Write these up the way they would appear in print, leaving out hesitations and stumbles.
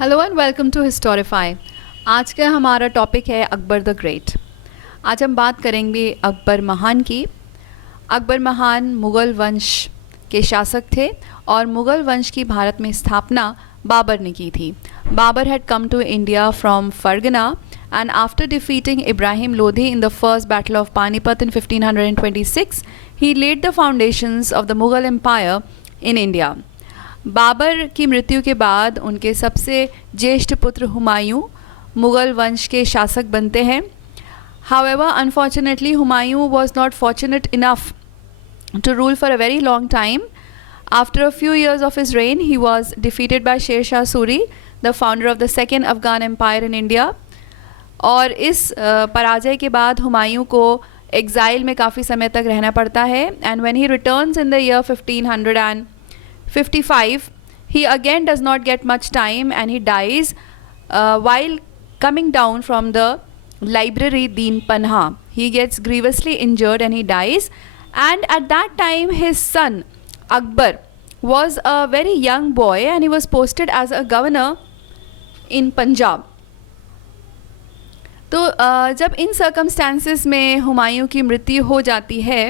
Hello and welcome to Historify. आज का हमारा टॉपिक है अकबर द ग्रेट। आज हम बात करेंगे अकबर महान की। अकबर महान मुग़ल वंश के शासक थे और मुग़ल वंश की भारत में स्थापना बाबर ने की थी। Babar had come to India from Fargana and after defeating Ibrahim Lodi in the first battle of Panipat in 1526, he laid the foundations of the Mughal Empire in India. Babar की मृत्यु के बाद उनके सबसे ज्येष्ठ पुत्र हुमायूं मुग़ल वंश के शासक बनते हैं। However, unfortunately, Humayun was not fortunate enough to rule for a very long time. After a few years of his reign, he was defeated by Sher Shah Suri, the founder of the second Afghan Empire in India. और इस पराजय के बाद हुमायूं को exile में काफ़ी समय तक रहना पड़ता है। And when he returns in the year 1555, he again does not get much time and he dies while coming down from the library Deen Panha. He gets grievously injured and he dies. And at that time, his son Akbar was a very young boy and he was posted as a governor in Punjab. तो जब इन circumstances में हुमायूं की मृत्यु हो जाती है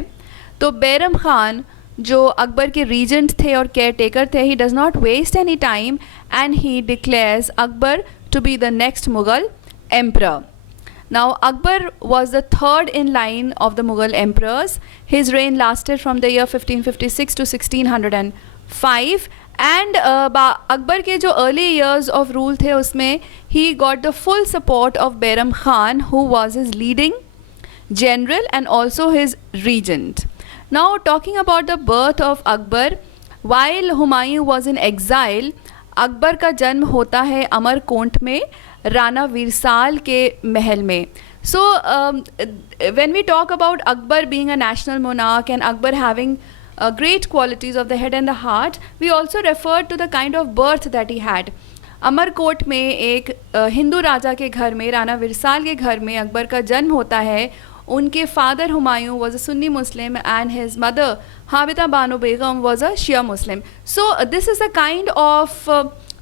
तो बैरम खान जो अकबर के रीजेंट थे और केयर टेकर थे, he does not waste any time and he declares Akbar to be the next Mughal emperor. Now Akbar was the third in line of the Mughal emperors. His reign lasted from the year 1556 to 1605 and Akbar के जो early years of rule थे उसमें he got the full support of Bairam Khan, who was his leading general and also his regent. Now talking about the birth of Akbar, while Humayun was in exile, Akbar का जन्म होता है अमरकोंट में राणा वीरसाल के महल में. So when we talk about Akbar being a national monarch and Akbar having great qualities of the head and the heart, we also refer to the kind of birth that he had. Amarkot में एक हिंदू राजा के घर में, राणा वीरसाल के घर में अकबर का जन्म होता है. उनके father Humayun was a Sunni Muslim and his mother Habita Banu Begum was a Shia Muslim. So this is a kind of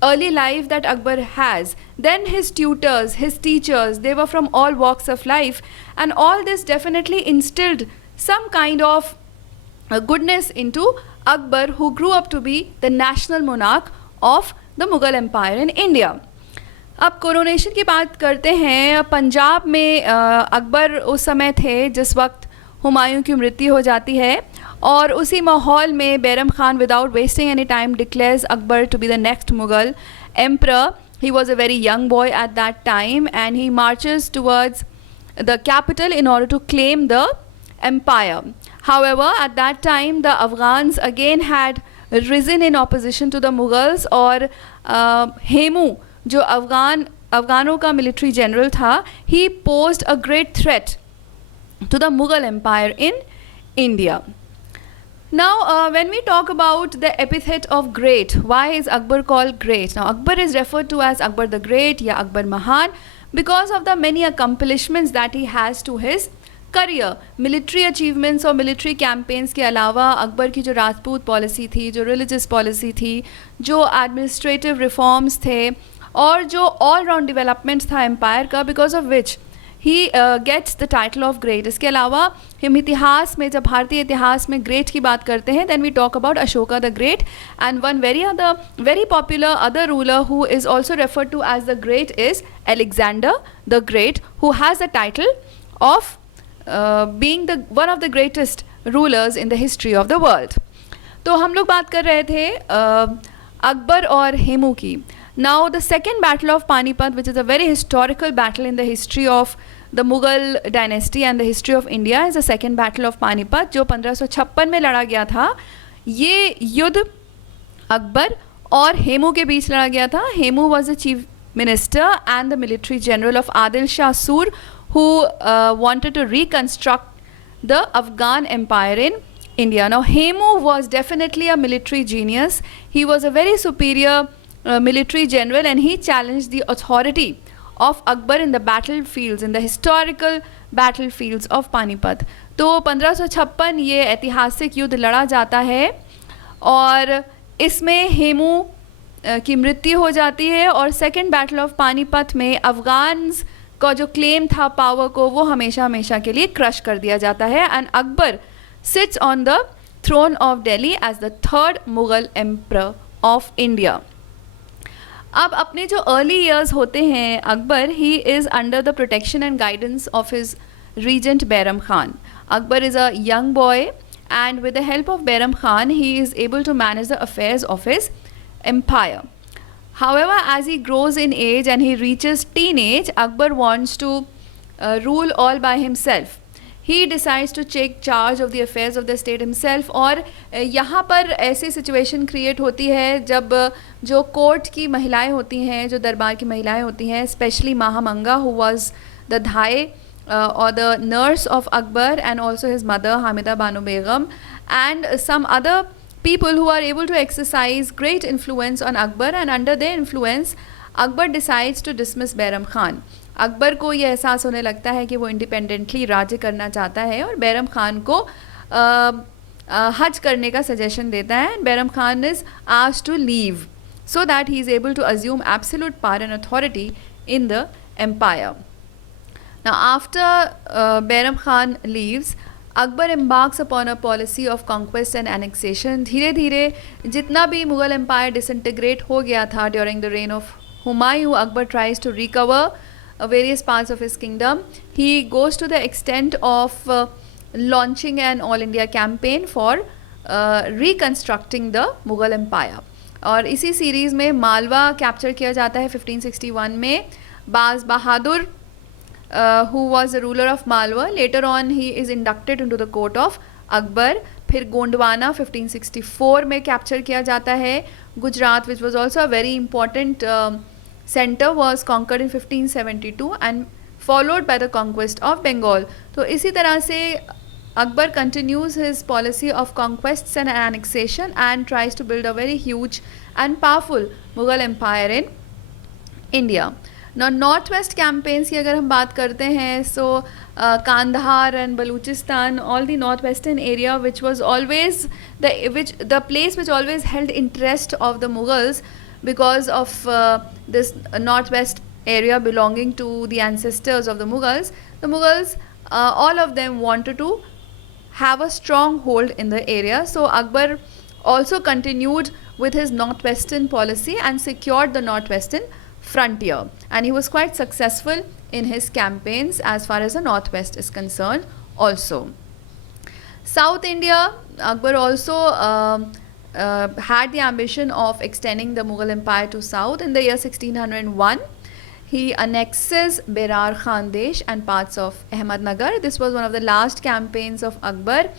early life that Akbar has. Then his tutors, his teachers, they were from all walks of life, and all this definitely instilled some kind of goodness into Akbar, who grew up to be the national monarch of the Mughal Empire in India. अब coronation की बात करते हैं. पंजाब में अकबर उस समय थे जिस वक्त हुमायूं की मृत्यु हो जाती है और उसी माहौल में Bairam Khan without wasting any time declares Akbar to be the next Mughal emperor. He was a very young boy at that time and he marches towards the capital in order to claim the empire. However, at that time the Afghans again had risen in opposition to the Mughals और हेमू जो अफ़गानों का military general था, he posed a great threat to the Mughal Empire in India. Now when we talk about the epithet of great, why is Akbar called great? Now Akbar is referred to as Akbar the Great या Akbar Mahan because of the many accomplishments that he has to his career. Military achievements और military campaigns के अलावा अकबर की जो Rajput policy थी, जो religious policy थी, जो एडमिनिस्ट्रेटिव रिफॉर्म्स थे और जो ऑल राउंड डेवलपमेंट था एम्पायर का, because of which he gets the title of great. इसके अलावा हम इतिहास में, जब भारतीय इतिहास में ग्रेट की बात करते हैं, then we talk about Ashoka the great and one very popular other ruler who is also referred to as the great is Alexander the great, who has the title of being the one of the greatest rulers in the history of the world. तो हम लोग बात कर रहे थे अकबर और हेमू की. Now the second battle of Panipat, which is a very historical battle in the history of the Mughal dynasty and the history of India, is the second battle of Panipat जो 1556 में लड़ा गया था. ये युद्ध अकबर और हेमू के बीच लड़ा गया था. Hemu was the chief minister and the military general of Adil Shah Sur, who wanted to reconstruct the Afghan empire in India. Now Hemu was definitely a military genius. He was a very superior military general and he challenged the authority of Akbar in the battlefields, in the historical battlefields of Panipat. तो 1556 ये ऐतिहासिक युद्ध लड़ा जाता है और इसमें हेमू की मृत्यु हो जाती है और सेकेंड बैटल ऑफ पानीपत में अफगान्स का जो क्लेम था पावर को वो हमेशा हमेशा के लिए क्रश कर दिया जाता है and Akbar sits on the throne of Delhi as the third Mughal emperor of India. अब अपने जो अर्ली ईयर्स होते हैं Akbar, he is under the protection and guidance of his regent Bairam Khan. Akbar is a young boy and with the help of Bairam Khan he is able to manage the affairs of his empire. However, as he grows in age and he reaches teenage, Akbar wants to rule all by himself. He decides to take charge of the affairs of the state himself. और यहाँ पर ऐसी situation create होती है जब जो court की महिलाएं होती हैं, जो दरबार की महिलाएं होती हैं, स्पेशली महामंगा who was the धाई or the nurse of Akbar and also his mother Hamida Banu Begum and some other people who are able to exercise great influence on Akbar, and under their influence Akbar decides to dismiss Bairam Khan. Akbar को ये एहसास होने लगता है कि वो independently राज्य करना चाहता है और बैरम खान को हज करने का सजेशन देता है. And Bairam Khan is asked to leave so that he is able to assume absolute power and authority in the empire. Now after Bairam Khan leaves, Akbar embarks upon a policy of conquest and annexation. धीरे धीरे जितना भी Mughal empire disintegrate हो गया था during the reign of Humayun, Akbar tries to recover various parts of his kingdom. He goes to the extent of launching an all India campaign for reconstructing the Mughal empire. और इसी series में Malwa capture किया जाता है 1561 में. बाज बहादुर who was the ruler of Malwa, later on he is inducted into the court of Akbar. फिर गोंडवाना 1564 में कैप्चर किया जाता है. Gujarat which was also a very important center was conquered in 1572 and followed by the conquest of Bengal. तो इसी तरह से Akbar continues his policy of conquests and annexation and tries to build a very huge and powerful Mughal empire in India. Now north west campaigns की अगर हम बात करते हैं, so Kandahar and Baluchistan, all the northwestern area which was always the place which always held interest of the Mughals because of this northwest area belonging to the ancestors of the Mughals. The Mughals all of them wanted to have a strong hold in the area, so Akbar also continued with his northwestern policy and secured the northwestern frontier, and he was quite successful in his campaigns as far as the northwest is concerned. Also South India, Akbar also had the ambition of extending the Mughal empire to south. In the year 1601 he annexes Berar Khandesh and parts of Ahmednagar. This was one of the last campaigns of Akbar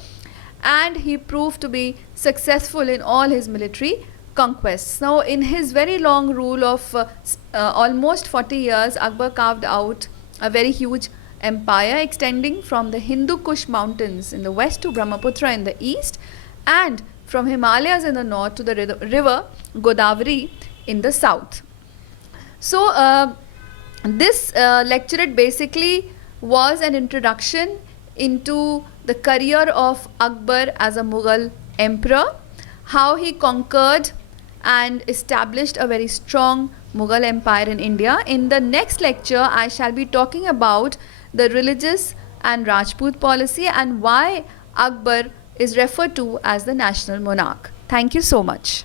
and he proved to be successful in all his military conquests. Now in his very long rule of almost 40 years, Akbar carved out a very huge empire extending from the Hindu Kush mountains in the west to Brahmaputra in the east and from Himalayas in the north to the river Godavari in the south. So this lecturate basically was an introduction into the career of Akbar as a Mughal emperor, how he conquered and established a very strong Mughal empire in India. In the next lecture I shall be talking about the religious and Rajput policy and why Akbar is referred to as the national monarch. Thank you so much.